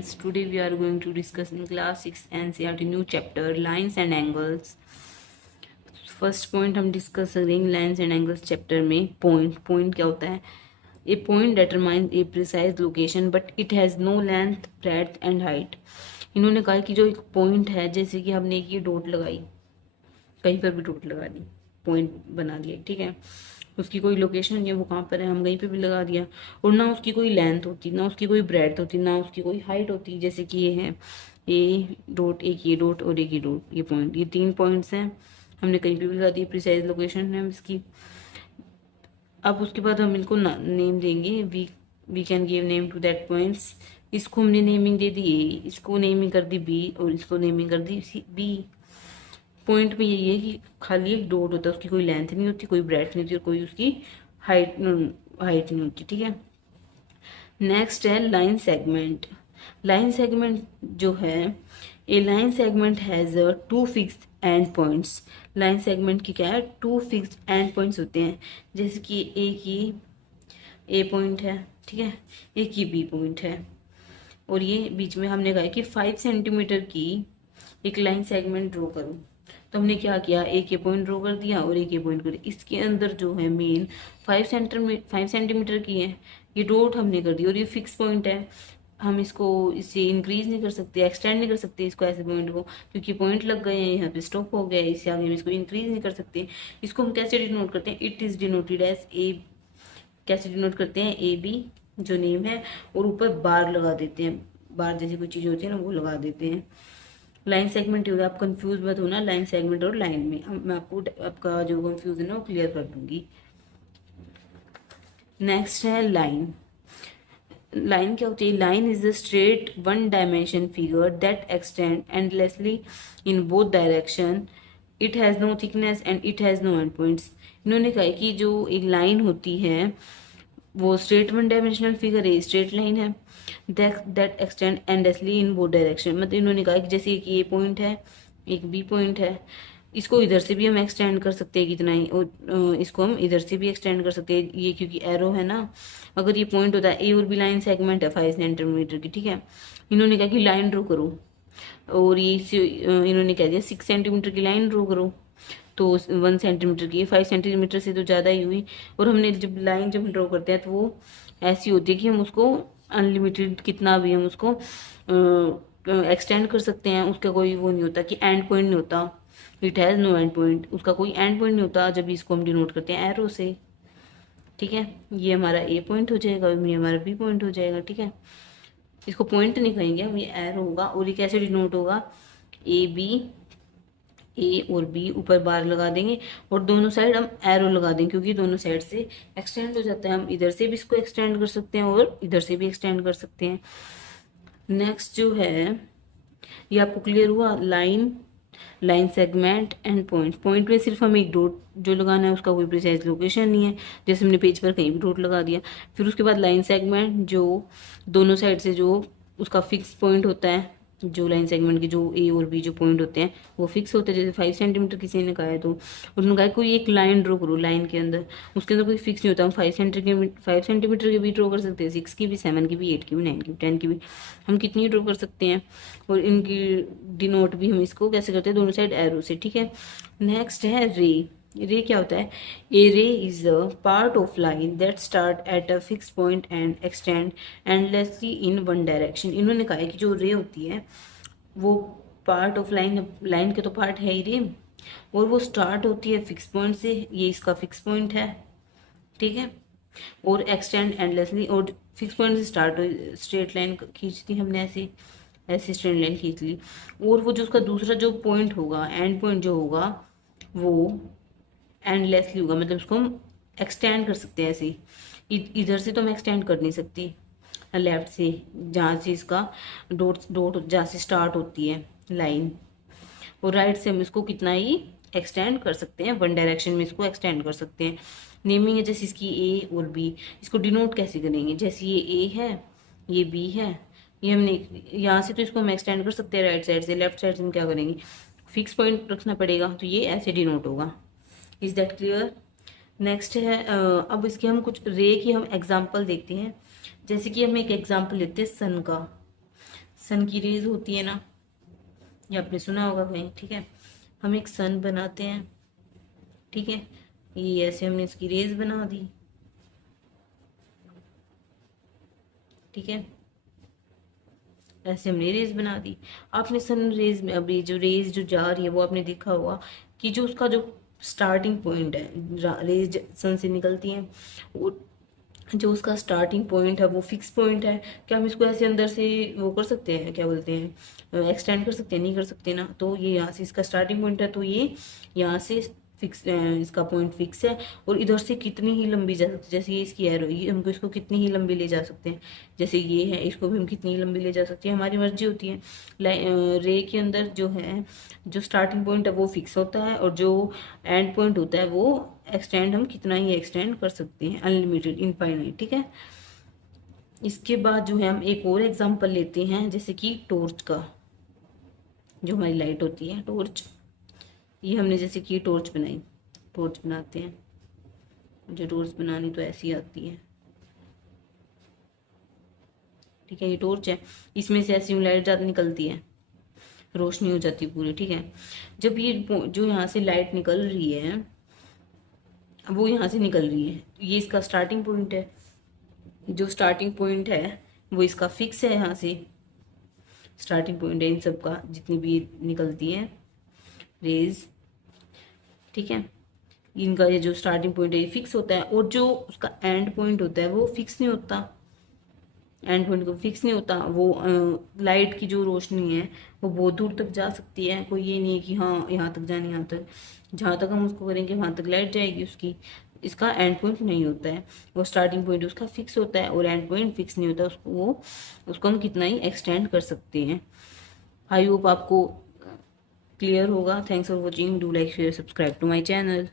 students, today we are going to discuss in class 6 NCERT new chapter lines and angles. First point हम discuss करेंगे lines and angles chapter में। Point क्या होता है? A point determines a precise location but it has no length breadth and height. इन्होंने कहा कि जो एक पॉइंट है, जैसे कि हमने एक ये डॉट लगाई, कहीं पर भी डॉट लगा दी, पॉइंट बना दिया, ठीक है, उसकी कोई लोकेशन नहीं है, वो कहाँ पर है, हम कहीं पे भी लगा दिया, और ना उसकी कोई लेंथ होती, ना उसकी कोई ब्रेड्थ होती, ना उसकी कोई हाइट होती। जैसे कि ये है ए डॉट, एक ये डॉट और एक ये डॉट, ये पॉइंट, ये 3 पॉइंट्स हैं, हमने कहीं पे भी लगा दी, प्रिसाइज लोकेशन है इसकी। अब उसके बाद हम इनको नेम देंगे, we can give name to that points. इसको हमने नेमिंग दे दी ए, इसको नेमिंग कर दी बी, और इसको नेमिंग कर दी बी। पॉइंट में यही है कि खाली एक डॉट होता है, उसकी कोई लेंथ नहीं होती, कोई ब्रेड्थ नहीं होती, और कोई उसकी हाइट नहीं होती, ठीक है। नेक्स्ट है लाइन सेगमेंट। लाइन सेगमेंट जो है, a line segment has two fixed end points. Line segment की क्या है? 2 फिक्स्ड एंड पॉइंट्स होते हैं। जैसे कि एक ही ए पॉइंट है, ठीक है, एक ही बी पॉइंट है, और ये बीच में हमने कहा कि 5 सेंटीमीटर की एक लाइन सेगमेंट ड्रॉ करूं। तो हमने क्या किया, एक ये पॉइंट ड्रॉ कर दिया और एक ये पॉइंट कर दिया। इसके अंदर जो है मेन 5 सेंटीमीटर की है, ये डॉट हमने कर दी, और ये फिक्स पॉइंट है। हम इसको इससे इंक्रीज नहीं कर सकते, एक्सटेंड नहीं कर सकते इसको, ऐसे पॉइंट को, क्योंकि पॉइंट लग गए हैं, यहाँ पे स्टॉप हो गया है, इससे आगे हम इसको इंक्रीज नहीं कर सकते। इसको हम कैसे डिनोट करते हैं? It is denoted as A. कैसे डिनोट करते हैं? ए बी जो नेम है, और ऊपर बार लगा देते हैं, बार जैसी कोई चीज़ होती है ना, वो लगा देते हैं। लाइन सेगमेंट ही होगा, आप कंफ्यूज मत होना लाइन सेगमेंट और लाइन में, मैं आपको आपका जो कंफ्यूजन है वो क्लियर कर दूंगी। नेक्स्ट है लाइन। लाइन क्या होती है? Line is a straight one dimension figure that extend endlessly in both direction. It has no thickness and it has no end points. इन्होंने कहा कि जो एक लाइन होती है वो स्ट्रेट वन डायमेंशनल फिगर है, स्ट्रेट लाइन है, that extend endlessly in both direction. मतलब इन्होंने कहा कि जैसे एक ए पॉइंट है, एक बी पॉइंट है, इसको इधर से भी हम एक्सटेंड कर सकते हैं कितना ही, और इसको हम इधर से भी एक्सटेंड कर सकते हैं, ये क्योंकि एरो है ना। अगर ये पॉइंट होता है, ए और बी लाइन सेगमेंट है 5 सेंटीमीटर की, ठीक है, इन्होंने कहा कि लाइन ड्रॉ करो, और ये इन्होंने कह दिया 6 सेंटीमीटर की लाइन ड्रॉ करो, तो 1 सेंटीमीटर की, 5 सेंटीमीटर से तो ज़्यादा ही हुई। और हमने जब लाइन जब ड्रॉ करते हैं तो वो ऐसी होती है कि हम उसको अनलिमिटेड कितना भी हम उसको एक्सटेंड कर सकते हैं, उसका कोई वो नहीं होता कि एंड पॉइंट नहीं होता। It has no end point, उसका कोई एंड पॉइंट नहीं होता जब इसको हम डिनोट करते हैं एरो से, ठीक है। ये हमारा ए पॉइंट हो जाएगा, ये हमारा बी पॉइंट हो जाएगा, ठीक है। इसको पॉइंट नहीं कहेंगे हम, ये एरो होगा। और ये कैसे डिनोट होगा? ए बी, ए और बी ऊपर बार लगा देंगे, और दोनों साइड हम एरो लगा देंगे, क्योंकि दोनों साइड से एक्सटेंड हो जाता है। हम इधर से भी इसको एक्सटेंड कर सकते हैं और इधर से भी एक्सटेंड कर सकते हैं। नेक्स्ट जो है, ये आपको क्लियर हुआ? Line, line segment and point. Point में सिर्फ हमें एक डॉट जो लगाना है, उसका कोई प्रिसाइज लोकेशन नहीं है, जैसे हमने पेज पर कहीं भी डॉट लगा दिया। फिर उसके बाद लाइन सेगमेंट, जो दोनों साइड से जो उसका फिक्स पॉइंट होता है, जो लाइन सेगमेंट के जो ए और बी जो पॉइंट होते हैं वो फिक्स होते हैं। जैसे 5 सेंटीमीटर किसी ने कहा है, तो उन्होंने कहा कोई एक लाइन ड्रॉ करो लाइन के अंदर, उसके अंदर कोई फिक्स नहीं होता। हम 5 सेंटीमीटर की भी ड्रॉ कर सकते हैं, 6 की भी, 7 की भी, 8 की भी, 9 की भी, 10 की भी, हम कितनी ड्रॉ कर सकते हैं। और इनकी डिनोट भी हम इसको कैसे करते हैं? दोनों साइड एरो से, ठीक है। नेक्स्ट है रे। रे क्या होता है? ए रे is a part of line that start at a fix point and extend endlessly in one direction. इन्होंने कहा है कि जो रे होती है वो पार्ट ऑफ लाइन, लाइन के तो पार्ट है ही रे, और वो स्टार्ट होती है फिक्स पॉइंट से, ये इसका फिक्स पॉइंट है, ठीक है, और एक्सटेंड एंडलेसली, और फिक्स पॉइंट से स्टार्ट हो, स्ट्रेट लाइन खींच दी हमने, ऐसे ऐसे स्ट्रेट लाइन खींच ली, और वो जो उसका दूसरा जो पॉइंट होगा, एंड पॉइंट जो होगा, वो एंडलेसली होगा, मतलब उसको हम एक्सटेंड कर सकते हैं ऐसे ही। इधर से तो हम एक्सटेंड कर नहीं सकती, लेफ्ट से, जहाँ से इसका डॉट डॉट जहाँ से स्टार्ट होती है लाइन, और राइट से हम इसको कितना ही एक्सटेंड कर सकते हैं, वन डायरेक्शन में इसको एक्सटेंड कर सकते हैं। नेमिंग है जैसे इसकी ए और बी, इसको डिनोट कैसे करेंगे? जैसे ये ए है, ये बी है, ये हमने यहाँ से तो इसको हम एक्सटेंड कर सकते हैं राइट साइड से, लेफ्ट साइड से हम क्या करेंगे? फिक्स पॉइंट रखना पड़ेगा, तो ये ऐसे डिनोट होगा। Is that clear? नेक्स्ट है अब इसके हम कुछ रे की हम एग्जाम्पल देखते हैं। जैसे कि हम एक एग्जाम्पल लेते हैं सन का। सन की रेज होती है ना, ये आपने सुना होगा कहीं, ठीक है। हम एक सन बनाते हैं, ठीक है। ये ऐसे हमने इसकी रेज बना दी, ठीक है। ऐसे हमने रेज बना दी। आपने सन रेज में अभी जो रेज जो जा रही है वो आपने देखा होगा कि जो उसका जो स्टार्टिंग पॉइंट है, रेज सन से निकलती हैं, वो जो उसका स्टार्टिंग पॉइंट है वो फिक्स पॉइंट है। क्या हम इसको ऐसे अंदर से वो कर सकते हैं, क्या बोलते हैं, एक्सटेंड कर सकते हैं? नहीं कर सकते ना। तो ये यहाँ से इसका स्टार्टिंग पॉइंट है, तो ये यहाँ से फिक्स, इसका पॉइंट फिक्स है। और इधर से कितनी ही लंबी जा सकती है, जैसे ये इसकी एरो, ये हमको इसको कितनी ही लंबी ले जा सकते हैं। जैसे ये है, इसको भी हम कितनी ही लंबी ले जा सकते हैं, हमारी मर्जी होती है। रे के अंदर जो है, जो स्टार्टिंग पॉइंट है वो फिक्स होता है, और जो एंड पॉइंट होता है वो एक्सटेंड हम कितना ही एक्सटेंड कर सकते हैं, अनलिमिटेड, इनफाइनाइट, ठीक है। इसके बाद जो है हम एक और एग्जांपल लेते हैं, जैसे कि टॉर्च का, जो हमारी लाइट होती है टॉर्च। ये हमने जैसे कि टॉर्च बनाई, टॉर्च बनाते हैं। मुझे टॉर्च बनानी तो ऐसी आती है, ठीक है। ये टॉर्च है, इसमें से ऐसी लाइट ज़्यादा निकलती है, रोशनी हो जाती है पूरी, ठीक है। जब ये जो यहाँ से लाइट निकल रही है, वो यहाँ से निकल रही है, ये इसका स्टार्टिंग पॉइंट है। जो स्टार्टिंग पॉइंट है वो इसका फिक्स है, यहाँ से स्टार्टिंग पॉइंट है इन सब का, जितनी भी निकलती है रेज, ठीक है। इनका ये जो स्टार्टिंग पॉइंट है ये फिक्स होता है, और जो उसका एंड पॉइंट होता है वो फिक्स नहीं होता। एंड पॉइंट को फिक्स नहीं होता, वो लाइट की जो रोशनी है वो बहुत दूर तक जा सकती है। कोई ये नहीं है कि हाँ यहाँ तक जानी, यहाँ तक, जहाँ तक हम उसको करेंगे वहाँ तक लाइट जाएगी उसकी। इसका एंड पॉइंट नहीं होता है, वो स्टार्टिंग पॉइंट उसका फिक्स होता है, और एंड पॉइंट फिक्स नहीं होता, उसको हम कितना ही एक्सटेंड कर सकते हैं। आई होप आपको क्लियर होगा। Thanks for watching, do like share subscribe to my channel.